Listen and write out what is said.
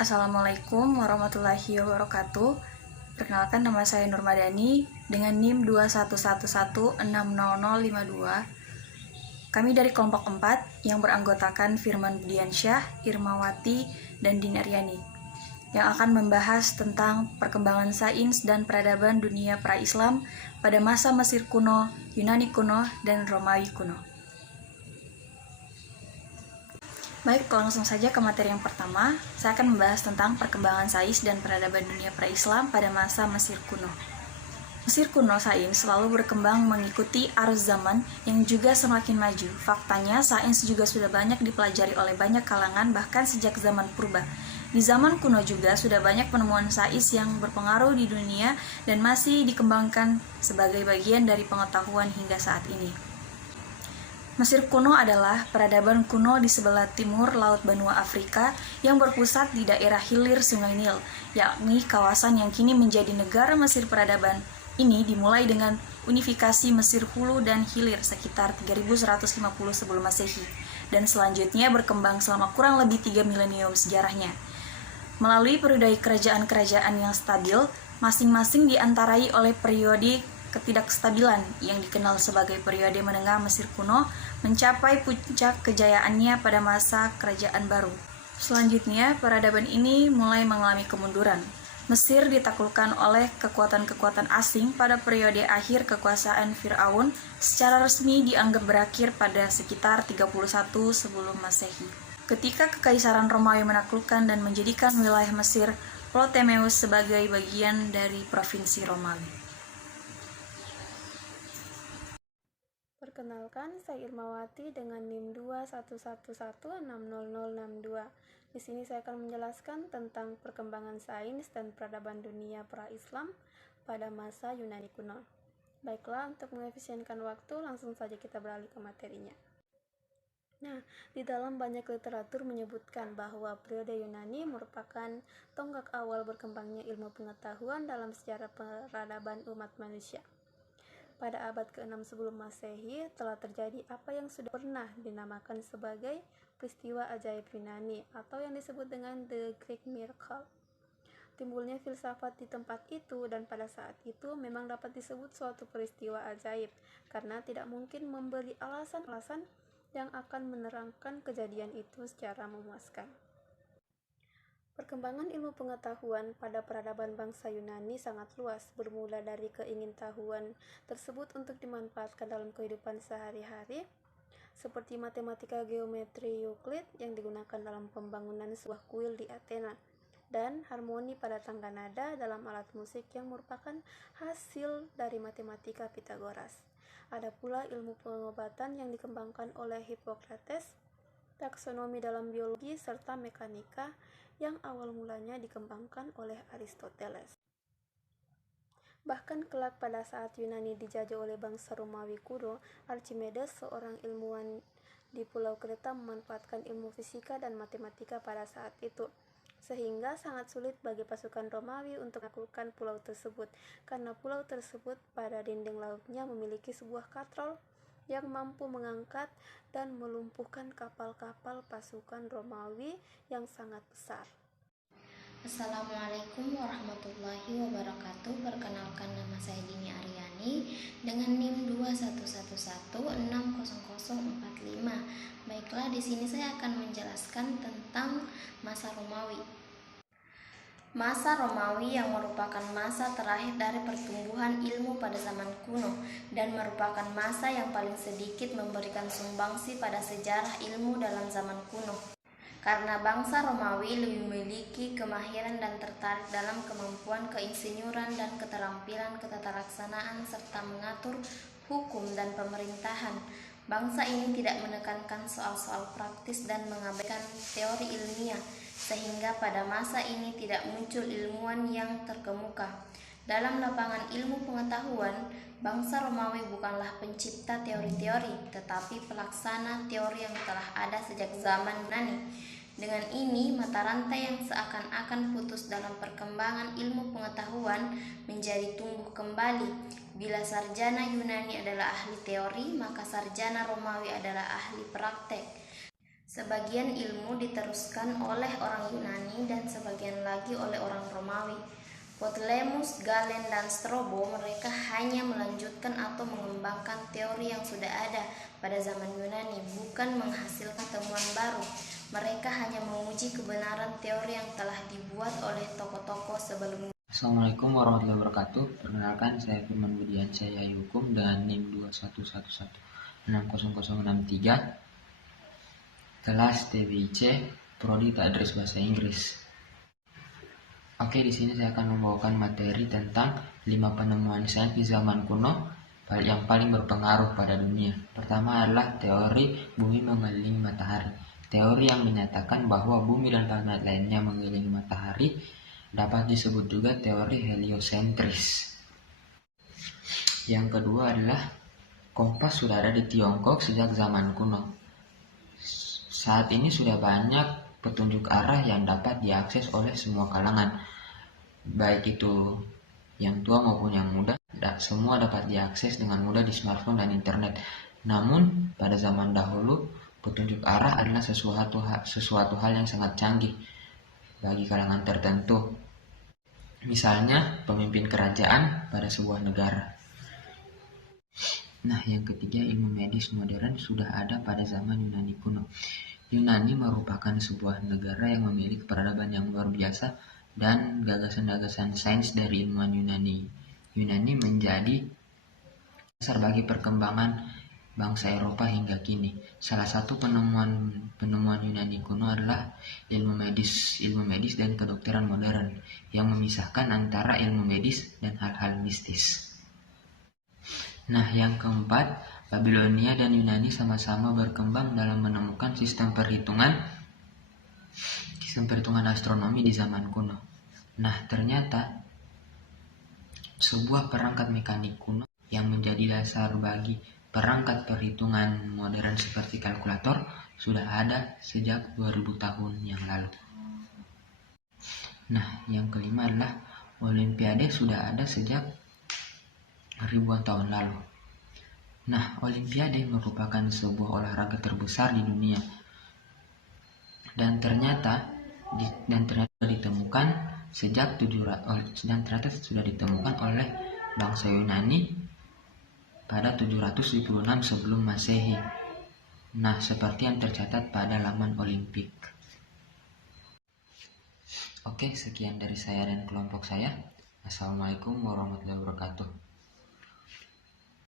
Assalamualaikum warahmatullahi wabarakatuh. Perkenalkan, nama saya Nur Madani dengan NIM 2111600052. Kami dari kelompok 4 yang beranggotakan Firman Budiansyah, Irmawati, dan Dini Aryani yang akan membahas tentang perkembangan sains dan peradaban dunia pra-Islam pada masa Mesir kuno, Yunani kuno, dan Romawi kuno. Baik, langsung saja ke materi yang pertama. Saya akan membahas tentang perkembangan sains dan peradaban dunia pra-Islam pada masa Mesir kuno. Mesir kuno sains selalu berkembang mengikuti arus zaman yang juga semakin maju. Faktanya, sains juga sudah banyak dipelajari oleh banyak kalangan bahkan sejak zaman purba. Di zaman kuno juga sudah banyak penemuan sains yang berpengaruh di dunia dan masih dikembangkan sebagai bagian dari pengetahuan hingga saat ini. Mesir kuno adalah peradaban kuno di sebelah timur Laut Benua Afrika yang berpusat di daerah hilir Sungai Nil, yakni kawasan yang kini menjadi negara Mesir peradaban. Ini dimulai dengan unifikasi Mesir Hulu dan Hilir sekitar 3150 sebelum Masehi, dan selanjutnya berkembang selama kurang lebih 3 milenium sejarahnya. Melalui periode kerajaan-kerajaan yang stabil, masing-masing diantarai oleh periode ketidakstabilan yang dikenal sebagai periode menengah Mesir kuno mencapai puncak kejayaannya pada masa kerajaan baru. Selanjutnya, peradaban ini mulai mengalami kemunduran. Mesir ditaklukkan oleh kekuatan-kekuatan asing pada periode akhir kekuasaan Fir'aun, secara resmi dianggap berakhir pada sekitar 31 sebelum Masehi. Ketika Kekaisaran Romawi menaklukkan dan menjadikan wilayah Mesir Ptolemeus sebagai bagian dari provinsi Romawi. Perkenalkan, saya Irmawati dengan NIM 2111600062. Di sini saya akan menjelaskan tentang perkembangan sains dan peradaban dunia pra-Islam pada masa Yunani kuno. Baiklah, untuk mengefisienkan waktu, langsung saja kita beralih ke materinya. Nah, di dalam banyak literatur menyebutkan bahwa periode Yunani merupakan tonggak awal berkembangnya ilmu pengetahuan dalam sejarah peradaban umat manusia. Pada abad ke-6 sebelum Masehi telah terjadi apa yang sudah pernah dinamakan sebagai peristiwa ajaib Yunani atau yang disebut dengan The Great Miracle. Timbulnya filsafat di tempat itu dan pada saat itu memang dapat disebut suatu peristiwa ajaib karena tidak mungkin memberi alasan-alasan yang akan menerangkan kejadian itu secara memuaskan. Perkembangan ilmu pengetahuan pada peradaban bangsa Yunani sangat luas, bermula dari keingintahuan tersebut untuk dimanfaatkan dalam kehidupan sehari-hari, seperti matematika geometri Euclid yang digunakan dalam pembangunan sebuah kuil di Athena, dan harmoni pada tangga nada dalam alat musik yang merupakan hasil dari matematika Pythagoras. Ada pula ilmu pengobatan yang dikembangkan oleh Hippocrates, taksonomi dalam biologi, serta mekanika yang awal mulanya dikembangkan oleh Aristoteles. Bahkan kelak pada saat Yunani dijajah oleh bangsa Romawi kuno, Archimedes, seorang ilmuwan di Pulau Kreta, memanfaatkan ilmu fisika dan matematika pada saat itu, sehingga sangat sulit bagi pasukan Romawi untuk menaklukkan pulau tersebut, karena pulau tersebut pada dinding lautnya memiliki sebuah katrol yang mampu mengangkat dan melumpuhkan kapal-kapal pasukan Romawi yang sangat besar. Assalamualaikum warahmatullahi wabarakatuh. Perkenalkan, nama saya Dini Aryani dengan NIM 2111600045. Baiklah, di sini saya akan menjelaskan tentang masa Romawi. Masa Romawi yang merupakan masa terakhir dari pertumbuhan ilmu pada zaman kuno dan merupakan masa yang paling sedikit memberikan sumbangsi pada sejarah ilmu dalam zaman kuno. Karena bangsa Romawi lebih memiliki kemahiran dan tertarik dalam kemampuan keinsinyuran dan keterampilan ketatalaksanaan serta mengatur hukum dan pemerintahan, bangsa ini tidak menekankan soal-soal praktis dan mengabaikan teori ilmiah, sehingga pada masa ini tidak muncul ilmuwan yang terkemuka. Dalam lapangan ilmu pengetahuan, bangsa Romawi bukanlah pencipta teori-teori, tetapi pelaksana teori yang telah ada sejak zaman Yunani. Dengan ini, mata rantai yang seakan-akan putus dalam perkembangan ilmu pengetahuan menjadi tumbuh kembali. Bila sarjana Yunani adalah ahli teori, maka sarjana Romawi adalah ahli praktek. Sebagian ilmu diteruskan oleh orang Yunani dan sebagian lagi oleh orang Romawi. Ptolemus, Galen, dan Strabo mereka hanya melanjutkan atau mengembangkan teori yang sudah ada pada zaman Yunani, bukan menghasilkan temuan baru. Mereka hanya menguji kebenaran teori yang telah dibuat oleh tokoh-tokoh sebelumnya. Assalamualaikum warahmatullahi wabarakatuh. Perkenalkan, saya Firman Budiansyah Yahya Hukum dengan NIM 2111600063, kelas TBIC, Prodi Tadris Bahasa Inggris. Oke, di sini saya akan membawakan materi tentang 5 penemuan sains di zaman kuno yang paling berpengaruh pada dunia. Pertama adalah teori bumi mengelilingi matahari. Teori yang menyatakan bahwa bumi dan planet lainnya mengelilingi matahari dapat disebut juga teori heliosentris. Yang kedua adalah kompas sudah ada di Tiongkok sejak zaman kuno. Saat ini sudah banyak petunjuk arah yang dapat diakses oleh semua kalangan, baik itu yang tua maupun yang muda, semua dapat diakses dengan mudah di smartphone dan internet. Namun pada zaman dahulu petunjuk arah adalah sesuatu hal yang sangat canggih bagi kalangan tertentu, misalnya pemimpin kerajaan pada sebuah negara. Nah, yang ketiga, ilmu medis modern sudah ada pada zaman Yunani kuno. Yunani merupakan sebuah negara yang memiliki peradaban yang luar biasa dan gagasan-gagasan sains dari ilmuwan Yunani. Yunani menjadi dasar bagi perkembangan bangsa Eropa hingga kini. Salah satu penemuan Yunani kuno adalah ilmu medis dan kedokteran modern yang memisahkan antara ilmu medis dan hal-hal mistis. Nah, yang keempat, Babilonia dan Yunani sama-sama berkembang dalam menemukan sistem perhitungan astronomi di zaman kuno. Nah, ternyata sebuah perangkat mekanik kuno yang menjadi dasar bagi perangkat perhitungan modern seperti kalkulator sudah ada sejak 2000 tahun yang lalu. Nah, yang kelima adalah Olimpiade sudah ada sejak ribuan tahun lalu. Nah, Olimpiade merupakan sebuah olahraga terbesar di dunia dan ternyata sudah ditemukan oleh bangsa Yunani pada 776 sebelum Masehi. Nah, seperti yang tercatat pada laman Olimpik. Oke, sekian dari saya dan kelompok saya. Assalamualaikum warahmatullahi wabarakatuh.